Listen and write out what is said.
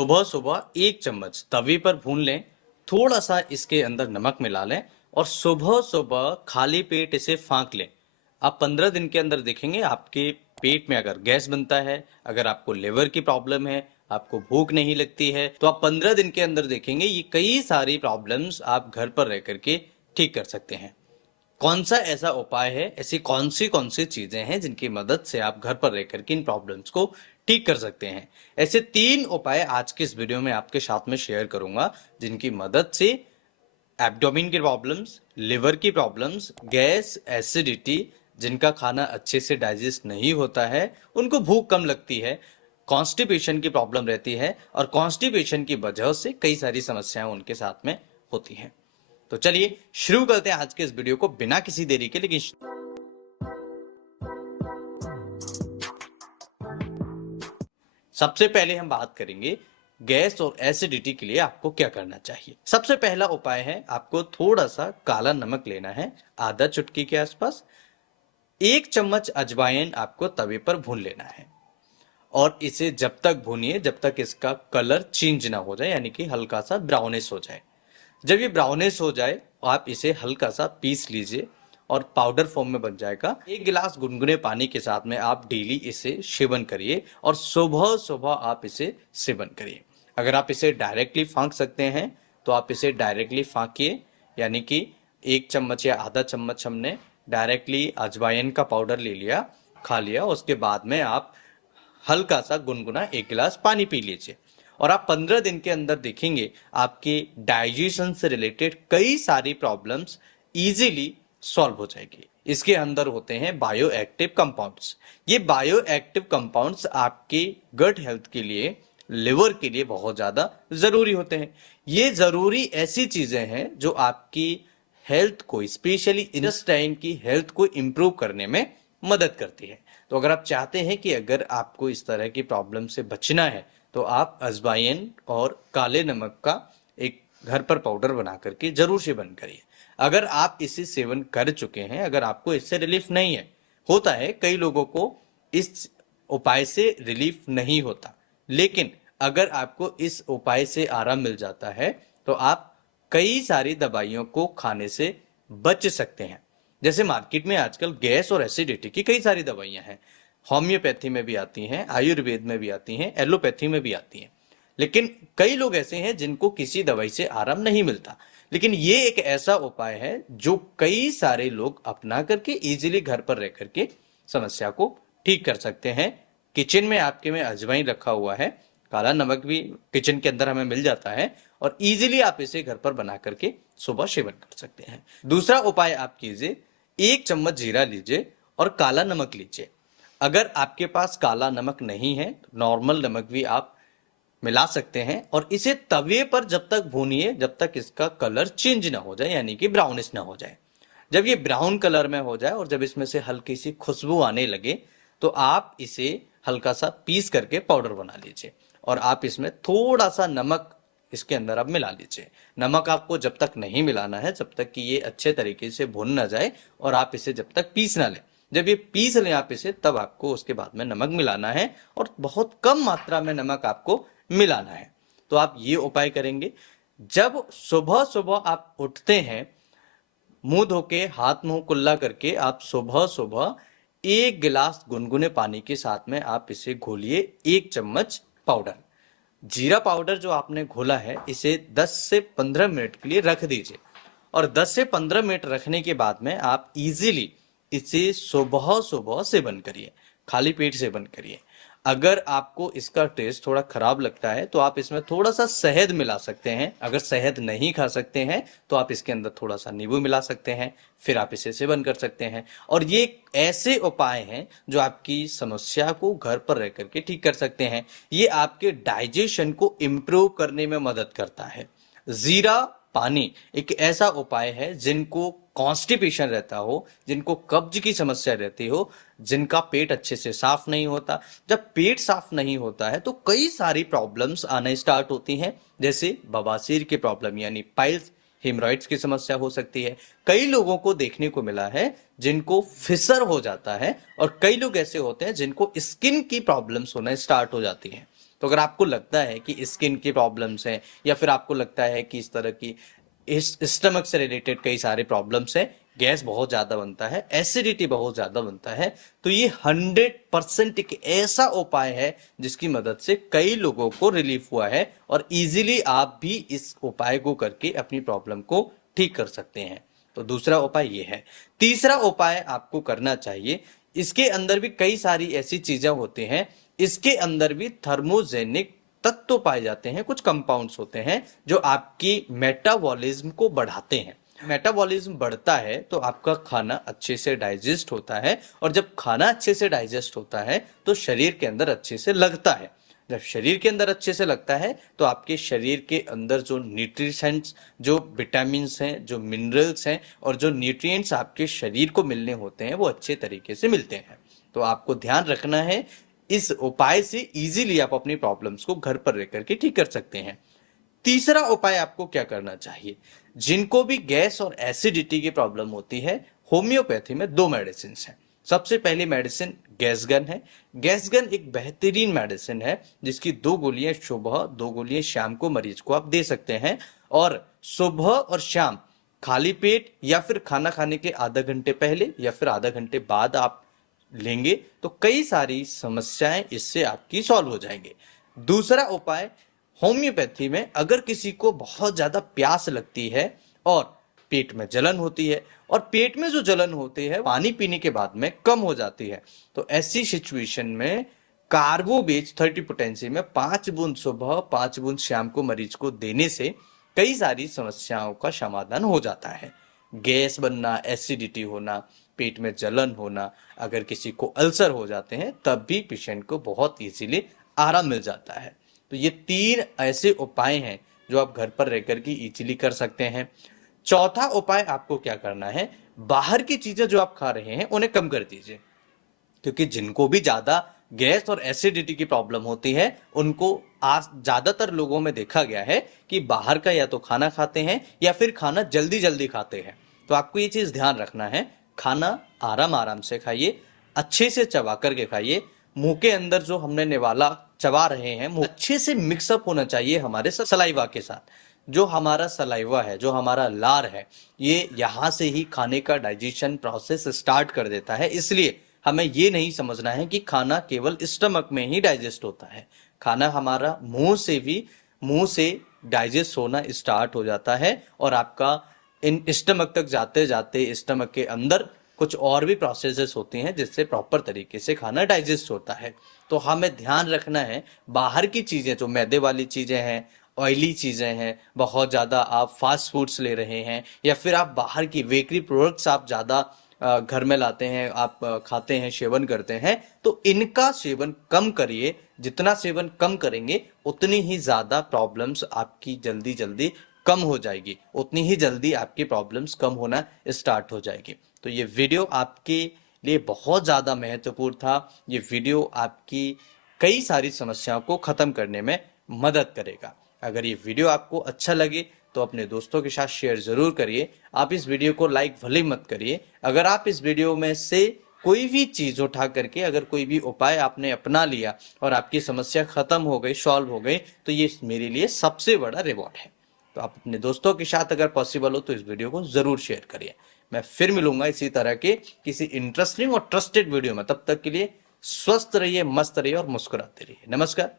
सुबह सुबह एक चम्मच तवे पर भून लें, थोड़ा सा इसके अंदर नमक मिला लें और सुबह सुबह खाली पेट इसे फांक लें। आप 15 दिन के अंदर देखेंगे आपके पेट में अगर गैस बनता है, अगर आपको लिवर की प्रॉब्लम है, आपको भूख नहीं लगती है, तो आप 15 दिन के अंदर देखेंगे ये कई सारी प्रॉब्लम्स आप घर पर रह करके ठीक कर सकते हैं। कौन सा ऐसा उपाय है, ऐसी कौन सी चीजें हैं जिनकी मदद से आप घर पर रहकर के इन प्रॉब्लम्स को ठीक कर सकते हैं। ऐसे 3 उपाय आज के इस वीडियो में आपके साथ में शेयर करूंगा, जिनकी मदद से एब्डोमेन की प्रॉब्लम्स, लिवर की प्रॉब्लम्स, गैस, एसिडिटी, जिनका खाना अच्छे से डाइजेस्ट नहीं होता है, उनको भूख कम लगती है, कॉन्स्टिपेशन की प्रॉब्लम रहती है और कॉन्स्टिपेशन की वजह से कई सारी समस्याएं उनके साथ में होती हैं। तो चलिए शुरू करते हैं आज के इस वीडियो को बिना किसी देरी के। लेकिन सबसे पहले हम बात करेंगे गैस और एसिडिटी के लिए आपको क्या करना चाहिए। सबसे पहला उपाय है, आपको थोड़ा सा काला नमक लेना है, आधा चुटकी के आसपास। 1 चम्मच अजवाइन आपको तवे पर भून लेना है और इसे जब तक भूनिए जब तक इसका कलर चेंज ना हो जाए, यानी कि हल्का सा ब्राउनिश हो जाए। जब ये ब्राउनिश हो जाए आप इसे हल्का सा पीस लीजिए और पाउडर फॉर्म में बन जाएगा। 1 गिलास गुनगुने पानी के साथ में आप डेली इसे सेवन करिए और सुबह सुबह आप इसे सेवन करिए। अगर आप इसे डायरेक्टली फांक सकते हैं तो आप इसे डायरेक्टली फांकिए, यानी कि 1 चम्मच या आधा चम्मच हमने डायरेक्टली अजवाइन का पाउडर ले लिया, खा लिया, उसके बाद में आप हल्का सा गुनगुना 1 गिलास पानी पी लीजिए और आप 15 दिन के अंदर देखेंगे आपके डाइजेशन से रिलेटेड कई सारी प्रॉब्लम्स इजीली सॉल्व हो जाएगी। इसके अंदर होते हैं बायो एक्टिव कंपाउंड्स। ये बायो एक्टिव कंपाउंड्स आपके गट हेल्थ के लिए, लिवर के लिए बहुत ज्यादा जरूरी होते हैं। ये जरूरी ऐसी चीजें हैं जो आपकी हेल्थ को, स्पेशली इंटेस्टाइन की हेल्थ को इंप्रूव करने में मदद करती है। तो अगर आप चाहते हैं कि अगर आपको इस तरह की प्रॉब्लम से बचना है तो आप अजवाइन और काले नमक का एक घर पर पाउडर बना करके जरूर सेवन करिए। अगर आप इसे सेवन कर चुके हैं, अगर आपको इससे रिलीफ नहीं है, होता है कई लोगों को इस उपाय से रिलीफ नहीं होता, लेकिन अगर आपको इस उपाय से आराम मिल जाता है तो आप कई सारी दवाइयों को खाने से बच सकते हैं। जैसे मार्केट में आजकल गैस और एसिडिटी की कई सारी दवाइयां हैं, होम्योपैथी में भी आती हैं, आयुर्वेद में भी आती हैं, एलोपैथी में भी आती हैं। लेकिन कई लोग ऐसे हैं जिनको किसी दवाई से आराम नहीं मिलता, लेकिन ये एक ऐसा उपाय है जो कई सारे लोग अपना करके इजीली घर पर रह करके समस्या को ठीक कर सकते हैं। किचन में आपके में अजवाइन रखा हुआ है, काला नमक भी किचन के अंदर हमें मिल जाता है और इजीली आप इसे घर पर बना करके सुबह सेवन कर सकते हैं। दूसरा उपाय आप कीजिए, 1 चम्मच जीरा लीजिए और काला नमक लीजिए। अगर आपके पास काला नमक नहीं है, नॉर्मल नमक भी आप मिला सकते हैं और इसे तवे पर जब तक भूनिए जब तक इसका कलर चेंज ना हो जाए, यानी कि ब्राउनिश ना हो जाए। जब ये ब्राउन कलर में हो जाए और जब इसमें से हल्की सी खुशबू आने लगे तो आप इसे हल्का सा पीस करके पाउडर बना लीजिए और आप इसमें थोड़ा सा नमक इसके अंदर आप मिला लीजिए। नमक आपको जब तक नहीं मिलाना है जब तक कि ये अच्छे तरीके से भुन ना जाए और आप इसे जब तक पीस ना लें। जब ये पीस लें आप इसे, तब आपको उसके बाद में नमक मिलाना है और बहुत कम मात्रा में नमक आपको मिलाना है। तो आप ये उपाय करेंगे। जब सुबह सुबह आप उठते हैं, मुंह धो के, हाथ मुंह कुल्ला करके आप सुबह सुबह 1 गिलास गुनगुने पानी के साथ में आप इसे घोलिए। 1 चम्मच पाउडर, जीरा पाउडर जो आपने घोला है, इसे 10 से 15 मिनट के लिए रख दीजिए और 10 से 15 मिनट रखने के बाद में आप इजीली इसे सुबह सुबह सेवन करिए, खाली पेट सेवन करिए। अगर आपको इसका टेस्ट थोड़ा खराब लगता है तो आप इसमें थोड़ा सा शहद मिला सकते हैं। अगर शहद नहीं खा सकते हैं तो आप इसके अंदर थोड़ा सा नींबू मिला सकते हैं, फिर आप इसे सेवन कर सकते हैं। और ये ऐसे उपाय हैं जो आपकी समस्या को घर पर रह करके ठीक कर सकते हैं। ये आपके डाइजेशन को इम्प्रूव करने में मदद करता है। जीरा पानी एक ऐसा उपाय है जिनको कॉन्स्टिपेशन रहता हो, जिनको कब्ज की समस्या रहती हो, जिनका पेट अच्छे से साफ नहीं होता। जब पेट साफ नहीं होता है तो कई सारी प्रॉब्लम्स आना स्टार्ट होती हैं, जैसे बवासीर की प्रॉब्लम यानी पाइल्स, हेमरॉइड्स की समस्या हो सकती है। कई लोगों को देखने को मिला है जिनको फिसर हो जाता है और कई लोग ऐसे होते हैं जिनको स्किन की प्रॉब्लम्स होना स्टार्ट हो जाती हैं। तो अगर आपको लगता है कि स्किन की प्रॉब्लम्स हैं या फिर आपको लगता है कि इस तरह की इस स्टमक से रिलेटेड कई सारे प्रॉब्लम्स हैं, गैस बहुत ज़्यादा बनता है, एसिडिटी बहुत ज़्यादा बनता है, तो ये 100% एक ऐसा उपाय है जिसकी मदद से कई लोगों को रिलीफ हुआ है और इजीली आप भी इस उपाय को करके अपनी प्रॉब्लम को ठीक कर सकते हैं। तो दूसरा उपाय ये है। तीसरा उपाय आपको करना चाहिए, इसके अंदर भी कई सारी ऐसी चीजें होती हैं, इसके अंदर भी थर्मोजेनिक तत्व पाए जाते हैं, कुछ कंपाउंड्स होते हैं जो आपकी मेटाबॉलिज्म को बढ़ाते हैं। मेटाबॉलिज्म बढ़ता है तो आपका खाना अच्छे से डाइजेस्ट होता है और जब खाना अच्छे से डाइजेस्ट होता है तो शरीर के अंदर अच्छे से लगता है। जब शरीर के अंदर अच्छे से लगता है तो आपके शरीर के अंदर जो न्यूट्रिशंस, जो विटामिन्स हैं, जो मिनरल्स हैं और जो न्यूट्रिएंट्स आपके शरीर को मिलने होते हैं वो अच्छे तरीके से मिलते हैं। तो आपको ध्यान रखना है, इस उपाय से इजीली आप अपनी प्रॉब्लम्स को घर पर रह करके ठीक कर सकते हैं। तीसरा उपाय आपको क्या करना चाहिए, जिनको भी गैस और एसिडिटी की प्रॉब्लम होती है, होम्योपैथी में 2 मेडिसिन हैं। सबसे पहली मेडिसिन गैसगन है। गैसगन एक बेहतरीन मेडिसिन है जिसकी 2 गोलियां सुबह, 2 गोलियां शाम को मरीज को आप दे सकते हैं और सुबह और शाम खाली पेट या फिर खाना खाने के आधा घंटे पहले या फिर आधा घंटे बाद आप लेंगे तो कई सारी समस्याएं इससे आपकी सॉल्व हो जाएंगे। दूसरा उपाय, होम्योपैथी में अगर किसी को बहुत ज्यादा प्यास लगती है और पेट में जलन होती है और पेट में जो जलन होती है पानी पीने के बाद में कम हो जाती है, तो ऐसी सिचुएशन में कार्बोबेज 30 पोटेंसी में 5 बूंद सुबह 5 बूंद शाम को मरीज को देने से कई सारी समस्याओं का समाधान हो जाता है। गैस बनना, एसिडिटी होना, पेट में जलन होना, अगर किसी को अल्सर हो जाते हैं तब भी पेशेंट को बहुत इजीली आराम मिल जाता है। तो ये 3 ऐसे उपाय हैं जो आप घर पर रहकर के इजीली कर सकते हैं। चौथा उपाय आपको क्या करना है, बाहर की चीजें जो आप खा रहे हैं उन्हें कम कर दीजिए, क्योंकि जिनको भी ज्यादा गैस और एसिडिटी की प्रॉब्लम होती है उनको आज ज्यादातर लोगों में देखा गया है कि बाहर का या तो खाना खाते हैं या फिर खाना जल्दी जल्दी खाते हैं। तो आपको ये चीज ध्यान रखना है, खाना आराम आराम से खाइए, अच्छे से चबा करके खाइए, मुंह के अंदर जो हमने निवाला चबा रहे हैं मुंह अच्छे से मिक्सअप होना चाहिए हमारे सलाइवा के साथ। जो हमारा सलाइवा है, जो हमारा लार है, ये यहाँ से ही खाने का डाइजेशन प्रोसेस स्टार्ट कर देता है। इसलिए हमें ये नहीं समझना है कि खाना केवल स्टमक में ही डाइजेस्ट होता है, खाना हमारा मुंह से डाइजेस्ट होना स्टार्ट हो जाता है और आपका इन स्टमक तक जाते जाते स्टमक के अंदर कुछ और भी प्रोसेसेस होती हैं जिससे प्रॉपर तरीके से खाना डाइजेस्ट होता है। तो हमें ध्यान रखना है, बाहर की चीजें जो मैदे वाली चीजें हैं, ऑयली चीजें हैं, बहुत ज्यादा आप फास्ट फूड्स ले रहे हैं या फिर आप बाहर की बेकरी प्रोडक्ट्स आप ज्यादा घर में लाते हैं, आप खाते हैं, सेवन करते हैं, तो इनका सेवन कम करिए। जितना सेवन कम करेंगे उतनी ही ज्यादा प्रॉब्लम्स आपकी जल्दी जल्दी कम हो जाएगी, उतनी ही जल्दी आपकी प्रॉब्लम्स कम होना स्टार्ट हो जाएगी। तो ये वीडियो आपके लिए बहुत ज़्यादा महत्वपूर्ण था। ये वीडियो आपकी कई सारी समस्याओं को ख़त्म करने में मदद करेगा। अगर ये वीडियो आपको अच्छा लगे तो अपने दोस्तों के साथ शेयर ज़रूर करिए। आप इस वीडियो को लाइक भले मत करिए। अगर आप इस वीडियो में से कोई भी चीज़ उठा करके, अगर कोई भी उपाय आपने अपना लिया और आपकी समस्या ख़त्म हो गई, सॉल्व हो गई, तो ये मेरे लिए सबसे बड़ा रिवॉर्ड है। तो आप अपने दोस्तों के साथ अगर पॉसिबल हो तो इस वीडियो को जरूर शेयर करिए। मैं फिर मिलूंगा इसी तरह के किसी इंटरेस्टिंग और ट्रस्टेड वीडियो में। तब तक के लिए स्वस्थ रहिए, मस्त रहिए और मुस्कुराते रहिए। नमस्कार।